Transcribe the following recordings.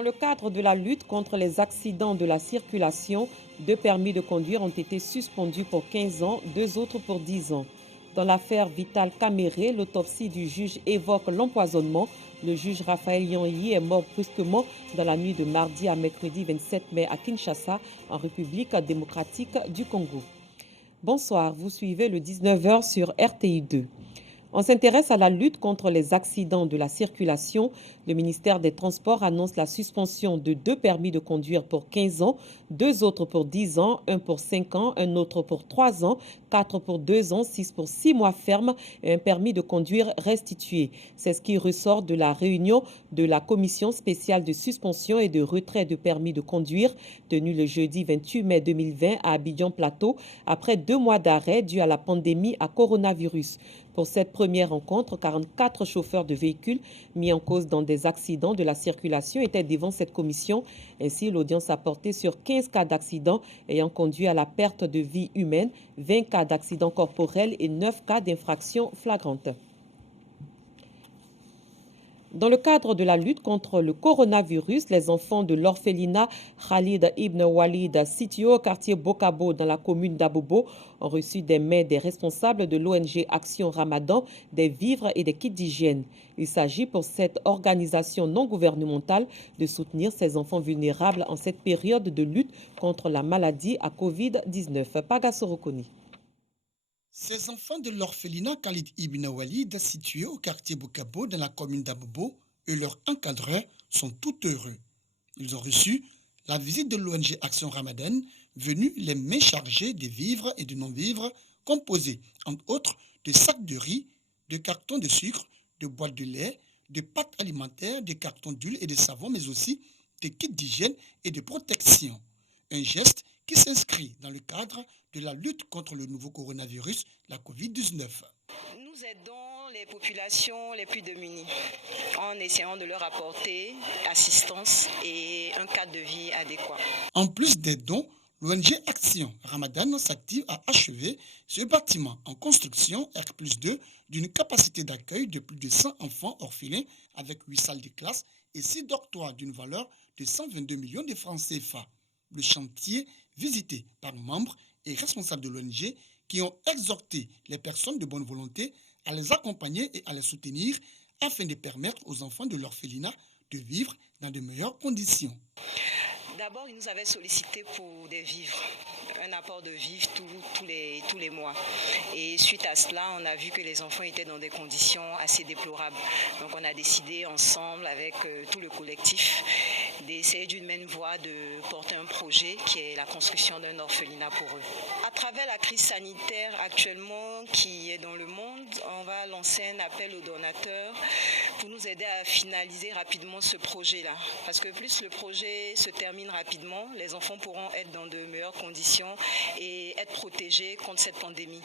Dans le cadre de la lutte contre les accidents de la circulation, 2 permis de conduire ont été suspendus pour 15 ans, 2 autres pour 10 ans. Dans l'affaire Vital Caméré, l'autopsie du juge évoque l'empoisonnement. Le juge Raphaël Yanyi est mort brusquement dans la nuit de mardi à mercredi 27 mai à Kinshasa, en République démocratique du Congo. Bonsoir, vous suivez le 19h sur RTI 2. On s'intéresse à la lutte contre les accidents de la circulation. Le ministère des Transports annonce la suspension de 2 permis de conduire pour 15 ans, 2 autres pour 10 ans, 1 pour 5 ans, un autre pour 3 ans, 4 pour 2 ans, 6 pour 6 mois ferme et un permis de conduire restitué. C'est ce qui ressort de la réunion de la commission spéciale de suspension et de retrait de permis de conduire tenue le jeudi 28 mai 2020 à Abidjan Plateau après 2 mois d'arrêt dû à la pandémie à coronavirus. Pour cette première rencontre, 44 chauffeurs de véhicules mis en cause dans des accidents de la circulation étaient devant cette commission. Ainsi, l'audience a porté sur 15 cas d'accidents ayant conduit à la perte de vie humaine, 20 cas d'accidents corporels et 9 cas d'infractions flagrantes. Dans le cadre de la lutte contre le coronavirus, les enfants de l'orphelinat Khalid Ibn Walid, situé au quartier Bokabo dans la commune d'Abobo, ont reçu des mains des responsables de l'ONG Action Ramadan des vivres et des kits d'hygiène. Il s'agit pour cette organisation non gouvernementale de soutenir ces enfants vulnérables en cette période de lutte contre la maladie à Covid-19. Pagasorokoni. Ces enfants de l'orphelinat Khalid Ibn Walid, situé au quartier Bokabo dans la commune d'Abobo, et leurs encadreurs sont tout heureux. Ils ont reçu la visite de l'ONG Action Ramadan, venue les mains chargées de vivres et de non-vivres, composés, entre autres, de sacs de riz, de cartons de sucre, de boîtes de lait, de pâtes alimentaires, de cartons d'huile et de savon, mais aussi de kits d'hygiène et de protection. Un geste qui s'inscrit dans le cadre de la lutte contre le nouveau coronavirus, la Covid-19. Nous aidons les populations les plus démunies en essayant de leur apporter assistance et un cadre de vie adéquat. En plus des dons, l'ONG Action Ramadan s'active à achever ce bâtiment en construction R+2 d'une capacité d'accueil de plus de 100 enfants orphelins avec 8 salles de classe et 6 dortoirs d'une valeur de 122 millions de francs CFA. Le chantier visité par membres et responsables de l'ONG qui ont exhorté les personnes de bonne volonté à les accompagner et à les soutenir afin de permettre aux enfants de l'orphelinat de vivre dans de meilleures conditions. D'abord, ils nous avaient sollicité pour des vivres, un apport de vivres tous les mois. Et suite à cela, on a vu que les enfants étaient dans des conditions assez déplorables. Donc on a décidé ensemble avec tout le collectif d'essayer d'une même voie de porter un projet qui est la construction d'un orphelinat pour eux. À travers la crise sanitaire actuellement qui est dans le monde, on va lancer un appel aux donateurs pour nous aider à finaliser rapidement ce projet-là. Parce que plus le projet se termine rapidement, les enfants pourront être dans de meilleures conditions et être protégés contre cette pandémie.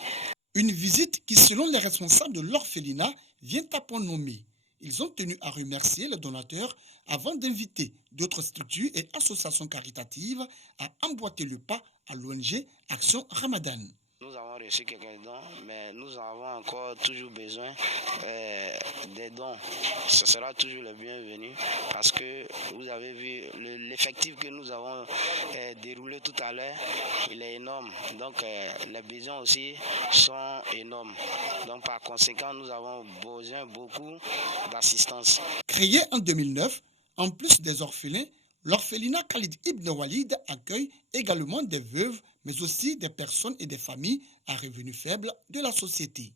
Une visite qui, selon les responsables de l'orphelinat, vient à point nommé. Ils ont tenu à remercier les donateurs avant d'inviter d'autres structures et associations caritatives à emboîter le pas à l'ONG Action Ramadan. Nous avons reçu quelques dons, mais nous avons encore toujours besoin des dons. Ce sera toujours le bienvenu parce que vous avez vu l'effectif que nous avons déroulé tout à l'heure, il est énorme. Donc les besoins aussi sont énormes. Donc par conséquent, nous avons besoin beaucoup d'assistance. Créé en 2009, en plus des orphelins, l'orphelinat Khalid Ibn Walid accueille également des veuves, mais aussi des personnes et des familles à revenus faibles de la société.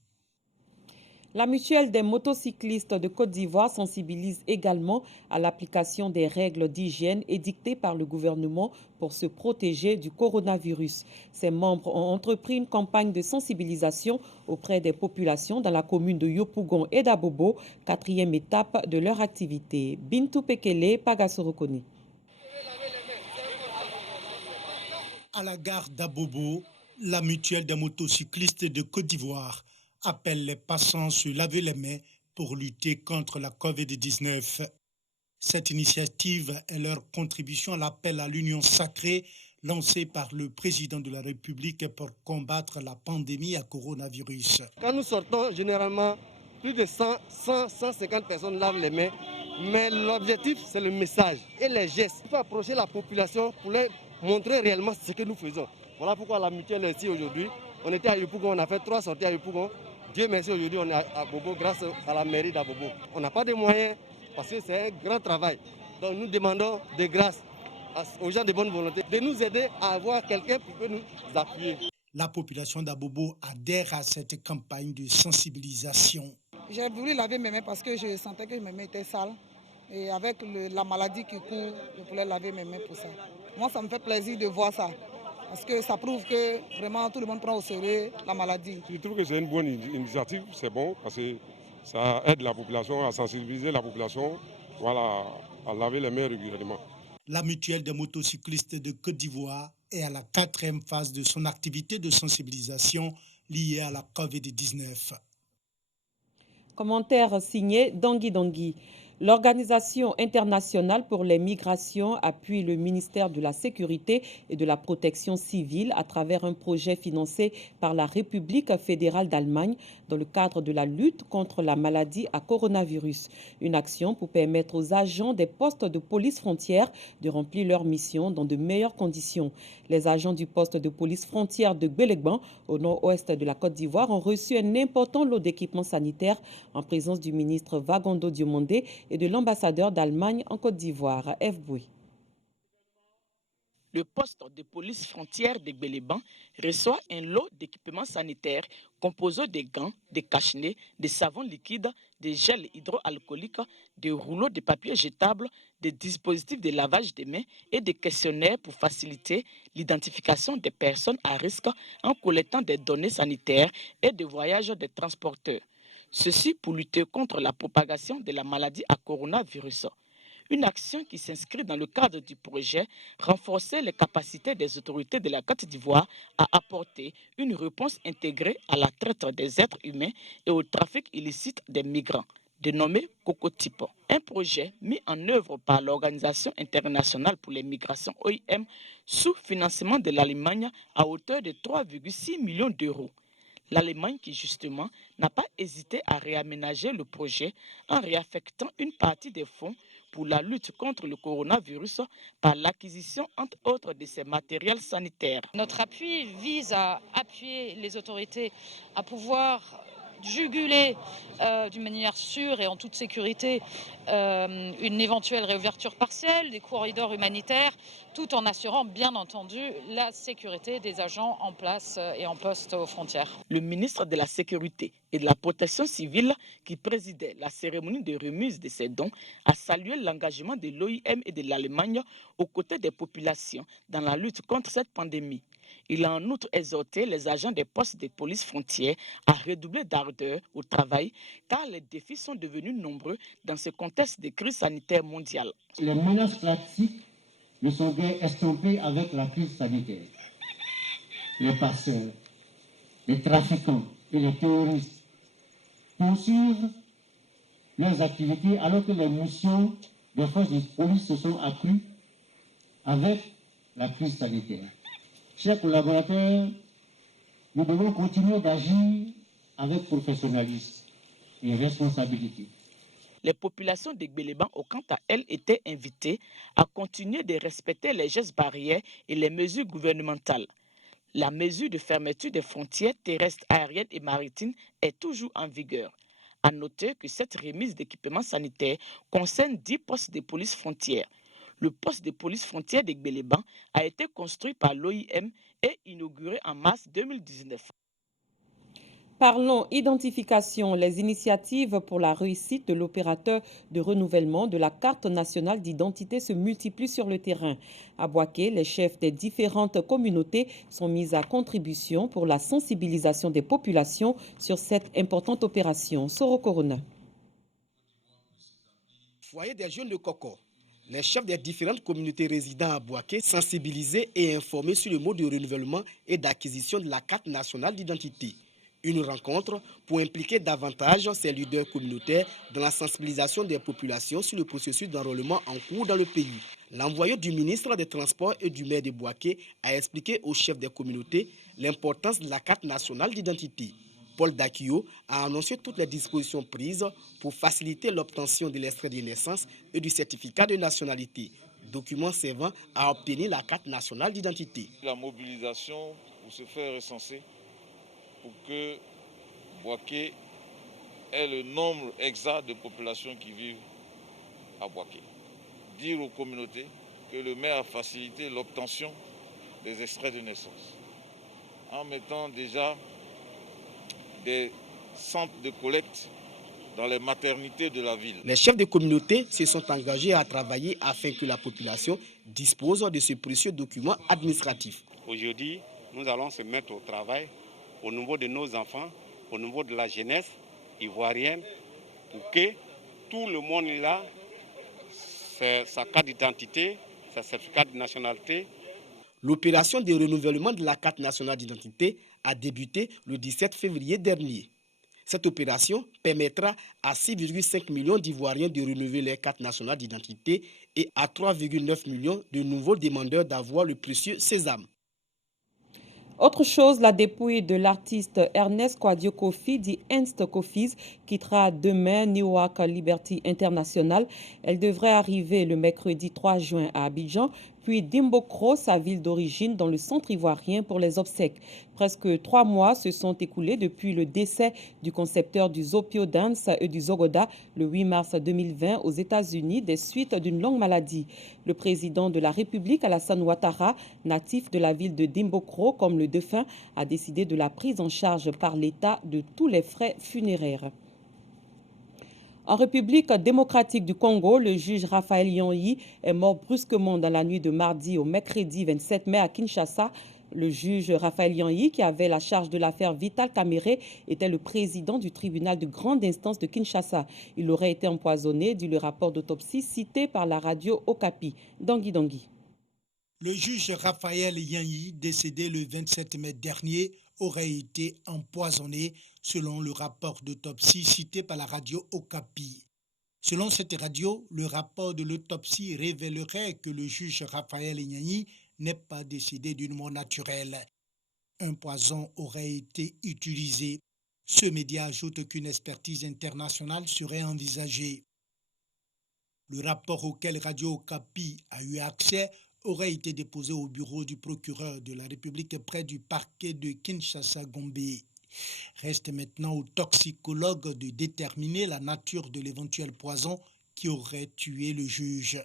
La mutuelle des motocyclistes de Côte d'Ivoire sensibilise également à l'application des règles d'hygiène édictées par le gouvernement pour se protéger du coronavirus. Ses membres ont entrepris une campagne de sensibilisation auprès des populations dans la commune de Yopougon et d'Abobo, 4e étape de leur activité. Bintou Pekele, Pagasorokoni. À la gare d'Abobo, la mutuelle des motocyclistes de Côte d'Ivoire appelle les passants à se laver les mains pour lutter contre la Covid-19. Cette initiative est leur contribution à l'appel à l'union sacrée lancé par le président de la République pour combattre la pandémie à coronavirus. Quand nous sortons, généralement, plus de 150 personnes lavent les mains Mais l'objectif, c'est le message et les gestes. Il faut approcher la population pour leur montrer réellement ce que nous faisons. Voilà pourquoi la mutuelle est ici aujourd'hui. On était à Yopougon, on a fait 3 sorties à Yopougon. Dieu merci, aujourd'hui on est à Bobo grâce à la mairie d'Abobo. On n'a pas de moyens parce que c'est un grand travail. Donc nous demandons de grâce aux gens de bonne volonté de nous aider à avoir quelqu'un qui peut nous appuyer. La population d'Abobo adhère à cette campagne de sensibilisation. J'ai voulu laver mes mains parce que je sentais que mes mains étaient sales. Et avec la maladie qui court, je voulais laver mes mains pour ça. Moi, ça me fait plaisir de voir ça. Parce que ça prouve que vraiment tout le monde prend au sérieux la maladie. Je trouve que c'est une bonne initiative, c'est bon parce que ça aide la population à sensibiliser la population, voilà, à laver les mains régulièrement. La mutuelle des motocyclistes de Côte d'Ivoire est à la 4e phase de son activité de sensibilisation liée à la COVID-19. Commentaire signé Dangui Dangui. L'Organisation internationale pour les migrations appuie le ministère de la Sécurité et de la Protection civile à travers un projet financé par la République fédérale d'Allemagne dans le cadre de la lutte contre la maladie à coronavirus. Une action pour permettre aux agents des postes de police frontière de remplir leur mission dans de meilleures conditions. Les agents du poste de police frontière de Gbéléban, au nord-ouest de la Côte d'Ivoire, ont reçu un important lot d'équipements sanitaires en présence du ministre Vagondo Diomondé et de l'ambassadeur d'Allemagne en Côte d'Ivoire, F. Bouy. Le poste de police frontière de Gbéléban reçoit un lot d'équipements sanitaires composé de gants, de cache-nez, de savons liquides, de gel hydroalcoolique, de rouleaux de papier jetable, de dispositifs de lavage des mains et de questionnaires pour faciliter l'identification des personnes à risque en collectant des données sanitaires et de voyage des transporteurs. Ceci pour lutter contre la propagation de la maladie à coronavirus. Une action qui s'inscrit dans le cadre du projet renforcer les capacités des autorités de la Côte d'Ivoire à apporter une réponse intégrée à la traite des êtres humains et au trafic illicite des migrants, dénommé Cocotype. Un projet mis en œuvre par l'Organisation internationale pour les migrations OIM sous financement de l'Allemagne à hauteur de 3,6 millions d'euros. L'Allemagne qui justement n'a pas hésité à réaménager le projet en réaffectant une partie des fonds pour la lutte contre le coronavirus par l'acquisition, entre autres, de ces matériels sanitaires. Notre appui vise à appuyer les autorités à pouvoir juguler d'une manière sûre et en toute sécurité une éventuelle réouverture partielle des corridors humanitaires, tout en assurant bien entendu la sécurité des agents en place et en poste aux frontières. Le ministre de la Sécurité et de la Protection civile qui présidait la cérémonie de remise de ces dons a salué l'engagement de l'OIM et de l'Allemagne aux côtés des populations dans la lutte contre cette pandémie. Il a en outre exhorté les agents des postes de police frontières à redoubler d'ardeur au travail car les défis sont devenus nombreux dans ce contexte de crise sanitaire mondiale. Les menaces pratiques ne sont guère estompées avec la crise sanitaire. Les passeurs, les trafiquants et les terroristes poursuivent leurs activités alors que les missions des forces de police se sont accrues avec la crise sanitaire. Chers collaborateurs, nous devons continuer d'agir avec professionnalisme et responsabilité. Les populations de Gbéléban ont quant à elles été invitées à continuer de respecter les gestes barrières et les mesures gouvernementales. La mesure de fermeture des frontières terrestres, aériennes et maritimes est toujours en vigueur. À noter que cette remise d'équipements sanitaires concerne 10 postes de police frontières. Le poste de police frontière de Gbéléban a été construit par l'OIM et inauguré en mars 2019. Parlons identification. Les initiatives pour la réussite de l'opérateur de renouvellement de la carte nationale d'identité se multiplient sur le terrain. À Boaké, les chefs des différentes communautés sont mis à contribution pour la sensibilisation des populations sur cette importante opération. Soro Corona. Foyer des jeunes de Koko. Les chefs des différentes communautés résidant à Boaké sensibilisés et informés sur le mode de renouvellement et d'acquisition de la carte nationale d'identité. Une rencontre pour impliquer davantage ces leaders communautaires dans la sensibilisation des populations sur le processus d'enrôlement en cours dans le pays. L'envoyé du ministre des Transports et du maire de Boaké a expliqué aux chefs des communautés l'importance de la carte nationale d'identité. Paul Dakio a annoncé toutes les dispositions prises pour faciliter l'obtention de l'extrait de naissance et du certificat de nationalité, document servant à obtenir la carte nationale d'identité. La mobilisation pour se faire recenser pour que Bouaké ait le nombre exact de populations qui vivent à Bouaké. Dire aux communautés que le maire a facilité l'obtention des extraits de naissance en mettant déjà des centres de collecte dans les maternités de la ville. Les chefs de communauté se sont engagés à travailler afin que la population dispose de ce précieux document administratif. Aujourd'hui, nous allons se mettre au travail au niveau de nos enfants, au niveau de la jeunesse ivoirienne, pour que tout le monde là, sa carte d'identité, sa certificat de nationalité. L'opération de renouvellement de la carte nationale d'identité a débuté le 17 février dernier. Cette opération permettra à 6,5 millions d'Ivoiriens de renouveler leur carte nationale d'identité et à 3,9 millions de nouveaux demandeurs d'avoir le précieux sésame. Autre chose, la dépouille de l'artiste Ernest Kwadio Kofi, dit Ernst Kofiz, quittera demain Newark Liberty International. Elle devrait arriver le mercredi 3 juin à Abidjan, puis Dimbokro, sa ville d'origine, dans le centre ivoirien pour les obsèques. Presque 3 mois se sont écoulés depuis le décès du concepteur du Zopio Dance et du Zogoda le 8 mars 2020 aux États-Unis des suites d'une longue maladie. Le président de la République, Alassane Ouattara, natif de la ville de Dimbokro, comme le défunt, a décidé de la prise en charge par l'État de tous les frais funéraires. En République démocratique du Congo, le juge Raphaël Yanyi est mort brusquement dans la nuit de mardi au mercredi 27 mai à Kinshasa. Le juge Raphaël Yanyi, qui avait la charge de l'affaire Vital Kamerhe, était le président du tribunal de grande instance de Kinshasa. Il aurait été empoisonné, dit le rapport d'autopsie cité par la radio Okapi. Dangui. Le juge Raphaël Yanyi, décédé le 27 mai dernier, aurait été empoisonné, selon le rapport d'autopsie cité par la radio Okapi. Selon cette radio, le rapport de l'autopsie révélerait que le juge Raphaël Yanyi n'est pas décédé d'une mort naturelle. Un poison aurait été utilisé. Ce média ajoute qu'une expertise internationale serait envisagée. Le rapport auquel Radio Okapi a eu accès aurait été déposé au bureau du procureur de la République près du parquet de Kinshasa-Gombe. Reste maintenant aux toxicologues de déterminer la nature de l'éventuel poison qui aurait tué le juge.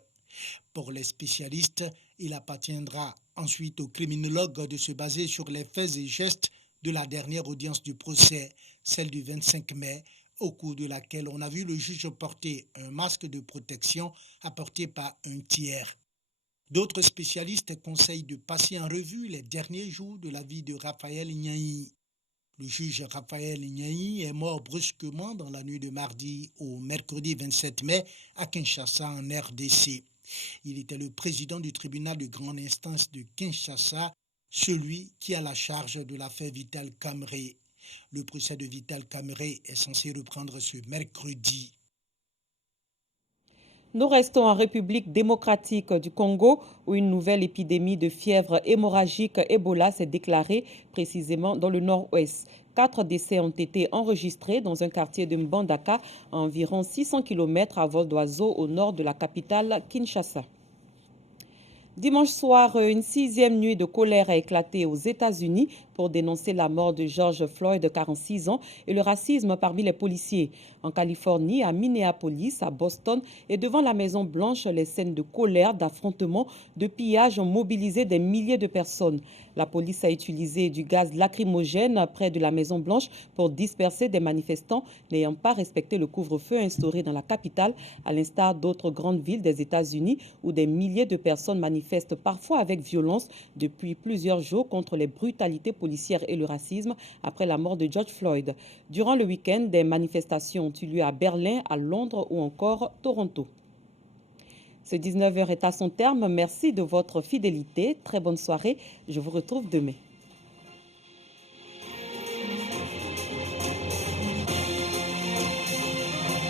Pour les spécialistes, il appartiendra ensuite aux criminologues de se baser sur les faits et gestes de la dernière audience du procès, celle du 25 mai, au cours de laquelle on a vu le juge porter un masque de protection apporté par un tiers. D'autres spécialistes conseillent de passer en revue les derniers jours de la vie de Raphaël Yanyi. Le juge Raphaël Yanyi est mort brusquement dans la nuit de mardi au mercredi 27 mai à Kinshasa en RDC. Il était le président du tribunal de grande instance de Kinshasa, celui qui a la charge de l'affaire Vital Kamerhe. Le procès de Vital Kamerhe est censé reprendre ce mercredi. Nous restons en République démocratique du Congo où une nouvelle épidémie de fièvre hémorragique Ebola s'est déclarée précisément dans le nord-ouest. 4 décès ont été enregistrés dans un quartier de Mbandaka à environ 600 km à vol d'oiseau au nord de la capitale Kinshasa. Dimanche soir, une 6e nuit de colère a éclaté aux États-Unis pour dénoncer la mort de George Floyd, de 46 ans, et le racisme parmi les policiers. En Californie, à Minneapolis, à Boston et devant la Maison-Blanche, les scènes de colère, d'affrontement, de pillage ont mobilisé des milliers de personnes. La police a utilisé du gaz lacrymogène près de la Maison-Blanche pour disperser des manifestants n'ayant pas respecté le couvre-feu instauré dans la capitale, à l'instar d'autres grandes villes des États-Unis où des milliers de personnes manifestent parfois avec violence depuis plusieurs jours contre les brutalités policières et le racisme après la mort de George Floyd. Durant le week-end, des manifestations ont eu lieu à Berlin, à Londres ou encore Toronto. Ce 19h est à son terme. Merci de votre fidélité. Très bonne soirée. Je vous retrouve demain.